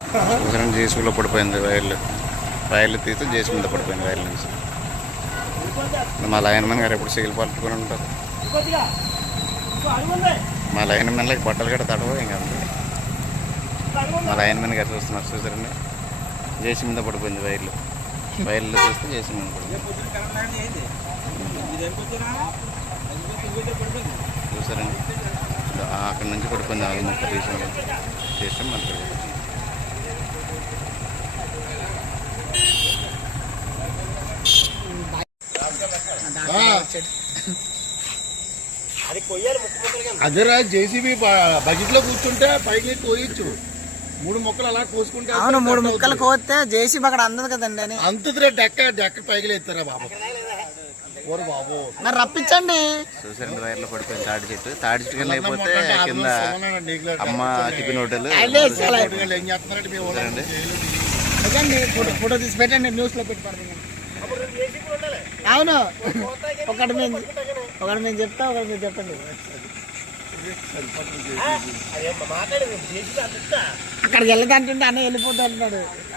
ఒకసారి జేసీబీలో పడిపోయింది వైర్లు తీస్తే జేసీ మీద పడిపోయింది వైర్ల నుంచి. మా లైన్మెన్ గారు ఎప్పుడు సీలు పట్టుకుని ఉంటారు. మా లైన్మెన్లకి బట్టలు కూడా తడవు ఏం కాదు. మా లైన్మెన్ గారు చూసారండి, జేసీ మీద పడిపోయింది వైర్లు చూస్తే జేసీ మీద పడిపోయింది. చూసారండి, అక్కడి నుంచి పడిపోయింది. అది మొక్క చేసాం మనకి. అదేరా జేసీబీ బకెట్ లో కూర్చుంటే పైకి కోయచ్చు. 3 మొక్కలు అలా కోసుకుంటే అవును, 3 ముక్కలు కోస్తే జేసీబీ అక్కడ అందదు కదండి అని అంతదిరా. డెక్క పైకి ఎత్తారా బాబు. ఓరు బాబు మరి రప్పించండి. చూసారండి, వైర్లో పడిపోయింది తాడి చెట్టు కింద లేకపోతే కింద అమ్మ టిఫిన్ హోటల్. ఏం చేస్తున్నారంటే మేము ఫోటో తీసి పెట్టండి, న్యూస్ లో పెట్టి పడుతుంది. అవును, ఒకటి మేము చెప్తా, ఒకటి మీరు చెప్పండి. అక్కడికి వెళ్ళదంటుంటే అన్న వెళ్ళిపోతా అంటున్నాడు.